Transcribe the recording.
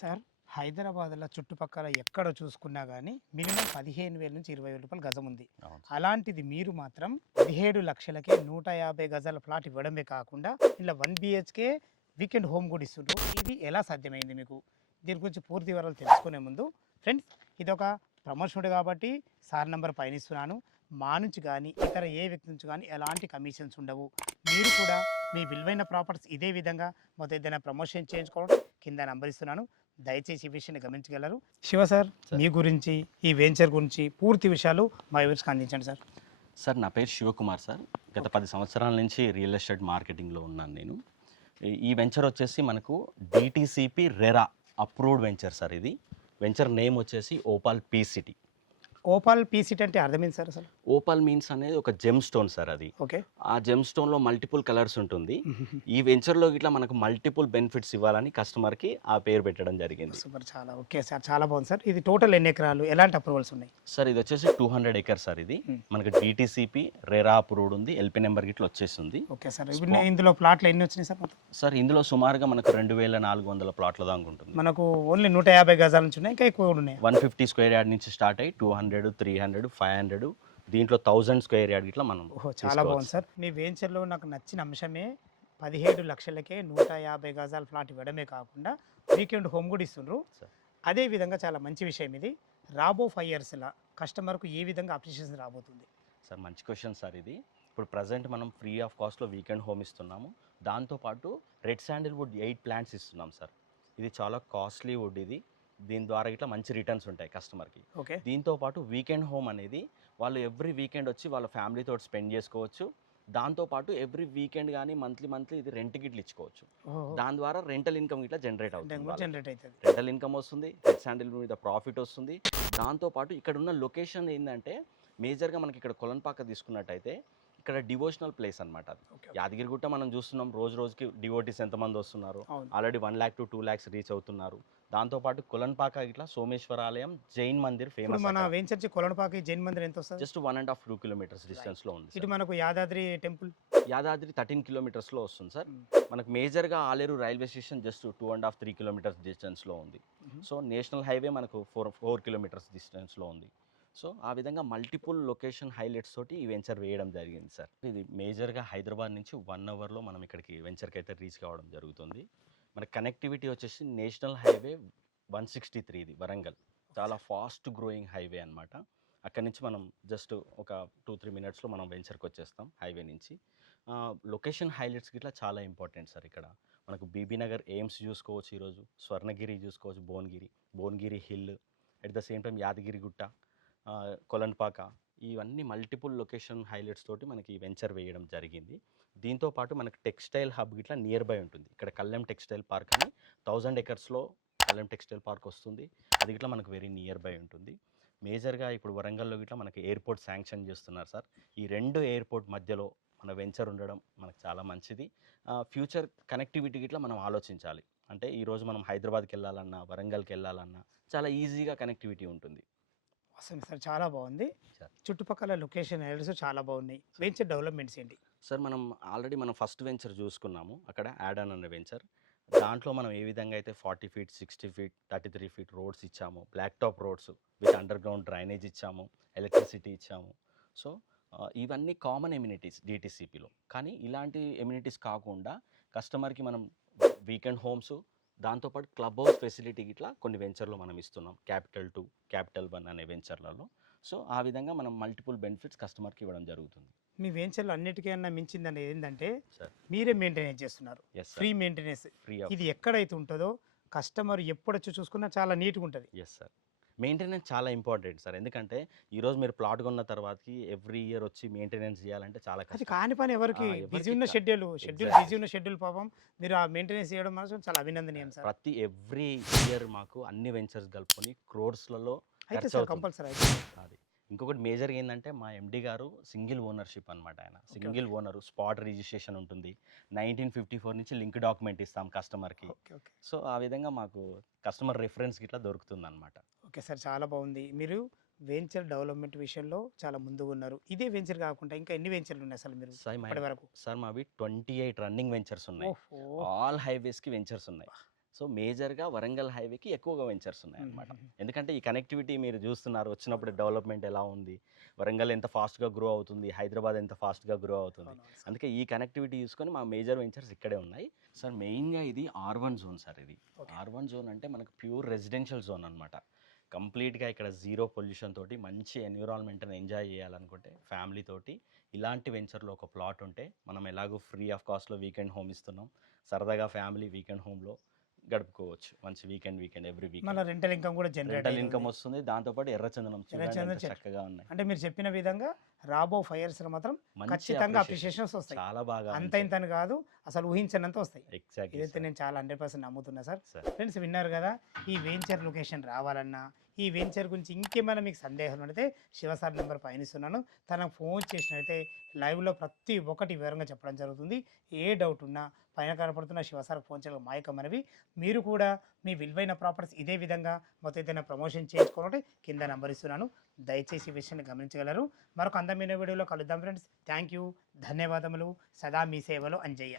Sir హైదరాబాద్‌లో చుట్టుపక్కల ఎక్కడ చూసుకున్నా గానీ మినిమమ్ 15,000 నుంచి 20,000 రూపాయలు గజం ఉంది. అవును సార్. అలాంటిది మీరు మాత్రం 17,00,000కే 150 గజాల ప్లాట్ ఇవ్వడమే కాకుండా ఇలా 1 బీహెచ్‌కే వీకెండ్ హోమ్ కూడా ఇస్తుండ్రు. ఇది ఎలా సాధ్యమైంది మీకు? దీని గురించి పూర్తి వివరాలు తెలుసుకునే ముందు ఫ్రెండ్స్ ఇదొక ప్రమోషనుడు కాబట్టి సార్ నంబర్ పైన ఇస్తున్నాను. మా నుంచి గానీ, ఇతర ఏ వ్యక్తి నుంచి గానీ ఎలాంటి కమిషన్స్ ఉండవు. మీరు కూడా మీ విలువైన ప్రాపర్టీస్ ఇదే విధంగా మొత్తం ఏదైనా ప్రమోషన్ చేయించుకోవడం కింద నంబర్ ఇస్తున్నాను. దయచేసి ఈ విషయాన్ని గమనించగలరు. శివ సార్, సార్ మీ గురించి ఈ వెంచర్ గురించి పూర్తి విషయాలు మా వ్యూవర్స్‌కి అందించండి సార్. సార్ నా పేరు శివకుమార్ సార్. గత ఓకే. 10 సంవత్సరాల నుంచి రియల్ ఎస్టేట్ మార్కెటింగ్‌లో ఉన్నాను నేను. ఈ వెంచర్ వచ్చేసి మనకు DTCP RERA approved venture sir ఇది. వెంచర్ నేమ్ వచ్చేసి ఓపాల్ పీ సిటీ. ఓపాల్ పీసీటీ అంటే అర్థమేంటి సార్ అసలు? ఓపాల్ మీన్స్ అనేది ఒక జెమ్ స్టోన్ సార్ అది. ఓకే. ఆ జెమ్ స్టోన్‌లో మల్టిపుల్ కలర్స్ ఉంటుంది. హుహుహు. ఈ వెంచర్‌లో గిట్లా మనకు మల్టిపుల్ బెనిఫిట్స్ ఇవ్వాలని కస్టమర్‌కి ఆ పేరు పెట్టడం జరిగింది. సూపర్ చాలా ఓకే సార్. చాలా బాగుంది సార్. ఇది టోటల్ ఎన్ని ఎకరాలు? ఎలాంటి అప్రూవల్స్ ఉన్నాయి? సార్ ఇది వచ్చేసి 200 ఎకర్స్ సార్ ఇది. హ్మ్. మనకు డీటీసీపీ రెరా అప్రూవ్డ్ ఉంది. ఎల్‌పీ నెంబర్ గిట్లా వచ్చేసింది. Okay sir. ఇప్పుడు ఇందులో ప్లాట్లు ఎన్ని వచ్చినాయి సార్ మొత్తం? సార్ ఇందులో సుమారుగా మనకు 2,400 ప్లాట్ల దాకా ఉంటుంది. మనకు ఓన్లీ 150 గజాల నుంచి ఉన్నాయి, ఇంకా ఎక్కువ కూడా ఉన్నాయి. 150 స్క్వేర్ యార్డ్ నుంచి స్టార్ట్ అయ్యి 200, 300, 500 దీంట్లో 1000 స్క్వేర్ యార్డ్ ఇట్లా మనం ఓహో! చాలా తీసుకోవచ్చు బాగుంది సార్. మీ వెంచర్‌లో నాకు నచ్చిన అంశమే 17,00,000కే 150 గజాల ప్లాట్ ఇవ్వడమే కాకుండా వీకెండ్ హోమ్ కూడా ఇస్తుండ్రు. సార్. అదే విధంగా చాలా మంచి విషయం ఇది. రాబో 5 ఇయర్స్‌ల కస్టమర్‌కు ఏ విధంగా అప్రిషియేషన్ రాబోతుంది? సార్ మంచి క్వశ్చన్ సార్ ఇది. ఇప్పుడు ప్రజెంట్ మనం ఫ్రీ ఆఫ్ కాస్ట్‌లో వీకెండ్ హోమ్ ఇస్తున్నాము. దాంతోపాటు రెడ్ శాండిల్‌వుడ్ 8 ప్లాంట్స్ ఇస్తున్నాం సార్. ఇది చాలా కాస్ట్లీ వుడ్ ఇది. దీని ద్వారా ఇట్లా మంచి రిటర్న్స్ ఉంటాయి కస్టమర్‌కి. ఓకే. దీంతో పాటు వీకెండ్ హోమ్ అనేది వాళ్ళు ఎవ్రీ వీకెండ్ వచ్చి వాళ్ళ ఫ్యామిలీతోటి స్పెండ్ చేసుకోవచ్చు. దాంతో పాటు ఎవ్రీ వీకెండ్ గానీ మంత్లీ ఇది రెంట్‌కి ఇట్లా ఇచ్చుకోవచ్చు. ఓహో! దాని ద్వారా రెంటల్ ఇన్‌కమ్ ఇట్లా జనరేట్ అంటే అవుతుంది కూడా వాళ్ళకి. జనరేట్ అయితది. రెంటల్ ఇన్‌కమ్ వస్తుంది. రెడ్ శాండిల్ మీద ప్రాఫిట్ వస్తుంది. దాంతో పాటు ఇక్కడ ఉన్న లొకేషన్ ఏందంటే మేజర్‌గా మనకి ఇక్కడ కొలన్పాక తీసుకున్నట్టయితే ఇక్కడ డివోషనల్ ప్లేస్ అన్నమాట అది. ఓకే. ఓకే. యాదగిరిగుట్ట మనం చూస్తున్నాం రోజుకి డివోటీస్ ఎంతమంది వస్తున్నారు. అవును. ఆల్రెడీ 1,00,000-2,00,000 రీచ్ అవుతున్నారు. దాంతో పాటు కొలన్పాక ఇట్లా సోమేశ్వర ఆలయం, జైన్ మందిర్ ఇప్పుడు ఫేమస్ మన అక్కడ. వెంచర్ నుంచి కొలనుపాక జైన్ మందిర్ ఎంత వస్తది? జస్ట్ 1.5-2 కిలోమీటర్స్ డిస్టెన్స్‌లో ఉంది ఇటు సార్. మనకు యాదాద్రి టెంపుల్. యాదాద్రి 13 కిలోమీటర్స్‌లో వస్తుంది సార్. హ్మ్. మనకు మేజర్‌గా Aleru railway station just 2.5-3 kilometres డిస్టెన్స్‌లో ఉంది. హుహు. సో, నేషనల్ హైవే మనకు 4 కిలోమీటర్స్ డిస్టెన్స్‌లో ఉంది. సో, ఆ విధంగా మల్టిపుల్ లొకేషన్ హైలైట్స్ తోటి ఈ వెంచర్ వేయడం జరిగింది సార్. ఇది మేజర్‌గా హైదరాబాద్ నుంచి 1 అవర్‌లో మనం ఇక్కడికి వెంచర్‌కి అయితే రీచ్ కావడం జరుగుతుంది. మన కనెక్టివిటీ వచ్చేసి నేషనల్ హైవే 163 ఇది వరంగల్. చాలా ఫాస్ట్ గ్రోయింగ్ హైవే అన్నమాట. అక్కడి నుంచి మనం జస్ట్ ఒక 2-3 మినిట్స్‌లో మనం వెంచర్‌కి వచ్చేస్తాం హైవే నుంచి. లొకేషన్ హైలైట్స్ గిట్లా చాలా ఇంపార్టెంట్ సార్ ఇక్కడ. మనకు బీబీ నగర్ ఎయిమ్స్ చూసుకోవచ్చు ఈరోజు. స్వర్ణగిరి చూసుకోవచ్చు Bhuvanagiri hill. At the same time Yadagirigutta, Kolanpaka ఇవన్నీ మల్టిపుల్ లొకేషన్ హైలైట్స్ తోటి మనకి ఈ వెంచర్ వేయడం జరిగింది. దీంతో పాటు మనకి టెక్స్టైల్ హబ్ గిట్లా నియర్ బై ఉంటుంది. ఇక్కడ కల్లెం టెక్స్టైల్ పార్క్ అని 1000 ఎకర్స్‌లో కల్లెం టెక్స్టైల్ పార్క్ వస్తుంది. అది గిట్లా మనకు వెరీ నియర్ బై ఉంటుంది. మేజర్‌గా ఇప్పుడు వరంగల్‌లో గిట్లా మనకి ఎయిర్‌పోర్ట్ శాంక్షన్ చేస్తున్నారు సార్. ఈ 2 ఎయిర్‌పోర్ట్ మధ్యలో మన వెంచర్ ఉండడం మనకు చాలా మంచిది. ఫ్యూచర్ కనెక్టివిటీ గిట్లా మనం ఆలోచించాలి. అంటే ఈరోజు మనం హైదరాబాద్‌కెళ్ళాలన్నా, వరంగల్‌కెళ్ళాలన్నా చాలా ఈజీగా కనెక్టివిటీ ఉంటుంది. అసలు సార్ చాలా బాగుంది. సార్. చుట్టుపక్కల లొకేషన్ ఏరియాస్ చాలా బాగున్నాయి. వెంచర్ డెవలప్‌మెంట్స్ ఏంటి? సార్ మనం ఫస్ట్ వెంచర్ చూసుకున్నాము. అక్కడ యాడ్ ఆన్ అనే వెంచర్. దాంట్లో మనం ఏ విధంగా అయితే 40 ఫీట్, 60 ఫీట్, 33 ఫీట్ రోడ్స్ ఇచ్చాము. Black top roads with underground drainage ఇచ్చాము. ఎలక్ట్రిసిటీ ఇచ్చాము. సో, ఇవన్నీ కామన్ ఎమ్యూనిటీస్ డీటీసీపీలో. కానీ ఇలాంటి ఎమ్యూనిటీస్ కాకుండా కస్టమర్‌కి మనం వీకెండ్ హోమ్స్ దాంతో పాటు క్లబ్ హౌస్ ఫెసిలిటీ గిట్లా కొన్ని వెంచర్‌లో మనం ఇస్తున్నాం. క్యాపిటల్ 2, క్యాపిటల్ 1 అనే వెంచర్‌లలో. సో, ఆ విధంగా మనం మల్టిపుల్ బెనిఫిట్స్ కస్టమర్‌కి ఇవ్వడం జరుగుతుంది. మీ వెంచర్‌లో అన్నిటికన్నా మించిందని ఏందంటే సార్. మీరే మెయింటెనెన్స్ చేస్తున్నారు. Yes free sir. Maintenance. Free of. ఇది ఎక్కడైతే ఉంటదో కస్టమర్ ఎప్పుడొచ్చి చూసుకున్నా చాలా నీట్‌గా ఉంటది. Yes sir. మెయింటెనెన్స్ చాలా ఇంపార్టెంట్ సార్. ఎందుకంటే ఈరోజు మీరు ప్లాట్ కొన్న తర్వాతకి ఎవ్రీ ఇయర్ వచ్చి మెయింటెనెన్స్ చేయాలంటే చాలా అది కష్టం. కాని పని ఎవరికి బిజీ ఎవరికి ఉన్న షెడ్యూల్ ఎగ్జాక్ట్‌లీ. బిజీ ఉన్న షెడ్యూల్ పాపం మీరు ఆ మెయింటెనెన్స్ చేయడం మాత్రం చాలా అభినందనీయం సార్. ప్రతి ఎవ్రీ ఇయర్ మాకు అన్ని వెంచర్స్ కలుపుకొని క్రోర్స్‌లలో అయితే సార్ ఖర్చవుతుంది. కంపల్సరీ అయితే. అది. ఇంకొకటి మేజర్‌గా ఏందంటే మా ఎండీ గారు సింగిల్ ఓనర్‌షిప్ అన్నమాట ఆయన. Okay. Okay. Single owner. Spot registration ఉంటుంది. 1954 నుంచి లింక్ డాక్యుమెంట్ ఇస్తాం కస్టమర్‌కి. ఓకే. ఓకే. సో, ఆ విధంగా మాకు కస్టమర్ రిఫరెన్స్ గిట్లా దొరుకుతుందన్నమాట. Okay sir. చాలా బాగుంది. మీరు వెంచర్ డెవలప్‌మెంట్ విషయంలో చాలా ముందుగున్నారు. ఇదే వెంచర్ కాకుండా ఇంకా ఎన్ని వెంచర్‌లు ఉన్నాయి అసలు మీరు ఇప్పటి వరకు? సార్ మావి 28 రన్నింగ్ వెంచర్స్ ఉన్నాయి. ఓహో! ఆల్ హైవేస్‌కి వెంచర్స్ ఉన్నాయి. సో మేజర్గా వరంగల్ హైవేకి ఎక్కువగా వెంచర్స్ ఉన్నాయన్నమాట. ఎందుకంటే ఈ కనెక్టివిటీ మీరు చూస్తున్నారు వచ్చినప్పుడు డెవలప్మెంట్ ఎలా ఉంది, వరంగల్ ఎంత ఫాస్ట్గా గ్రో అవుతుంది, హైదరాబాద్ ఎంత ఫాస్ట్గా గ్రో అవుతుంది. అవునవును సార్. అందుకే ఈ కనెక్టివిటీ చూసుకొని మా మేజర్ వెంచర్స్ ఇక్కడే ఉన్నాయి సార్. మెయిన్గా ఇది R1 జోన్ సార్. ఇది ఓకే. R1 జోన్ అంటే మనకు ప్యూర్ రెసిడెన్షియల్ జోన్ అనమాట. కంప్లీట్గా ఇక్కడ జీరో పొల్యూషన్ తోటి మంచి ఎన్విరాన్మెంట్ని ఎంజాయ్ చేయాలనుకుంటే ఫ్యామిలీ తోటి ఇలాంటి వెంచర్లో ఒక ప్లాట్ ఉంటే, మనం ఎలాగో ఫ్రీ ఆఫ్ కాస్ట్లో వీకెండ్ హోమ్ ఇస్తున్నాం, సరదాగా ఫ్యామిలీ వీకెండ్ హోమ్లో గడుపుకోవచ్చు. మంచి వీకెండ్ ఎవ్రీ వీకెండ్ మళ్ళీ రెంటల్ ఇన్కమ్ కూడా జనరేట్ రెంటల్ ఇన్కమ్ వస్తుంది. దాంతోపాటు ఎర్రచందనం చూడండి ఎర్రచందనం ఎంత చక్కగా ఉన్నాయి. అంటే మీరు చెప్పిన విధంగా రాబో 5 years లో మాత్రం మంచి ఖచ్చితంగా appreciation. అప్రిషియేషన్స్ వస్తాయి. చాలా బాగా అంత ఇంత అని కాదు, అసలు ఊహించనంత వస్తాయి. ఎగ్జాక్ట్లీ ఇదైతే నేను చాలా 100% నమ్ముతున్నా సార్. సార్. ఫ్రెండ్స్ విన్నారు కదా, ఈ వెంచర్ లొకేషన్ రావాలన్నా, ఈ వెంచర్ గురించి ఇంకేమైనా మీకు సందేహాలు ఉంటే శివసార్ నెంబర్ పైన ఇస్తున్నాను, తనకు ఫోన్ చేసినైతే లైవ్లో ప్రతి ఒక్కటి వివరంగా చెప్పడం జరుగుతుంది. ఏ డౌట్ ఉన్నా పైన కనపడుతున్న శివసార్కి ఫోన్ చేయడం మా యొక్క మనవి. మీరు కూడా మీ విలువైన ప్రాపర్టీస్ ఇదే విధంగా మొత్తం ఏదైనా ప్రమోషన్ చేసుకోవాలంటే కింద నెంబర్ ఇస్తున్నాను, దయచేసి ఈ విషయాన్ని గమనించగలరు. మరొక అందమైన వీడియోలో కలుద్దాం ఫ్రెండ్స్. థ్యాంక్ యూ, ధన్యవాదములు. సదా మీ సేవలో అంజయ్య.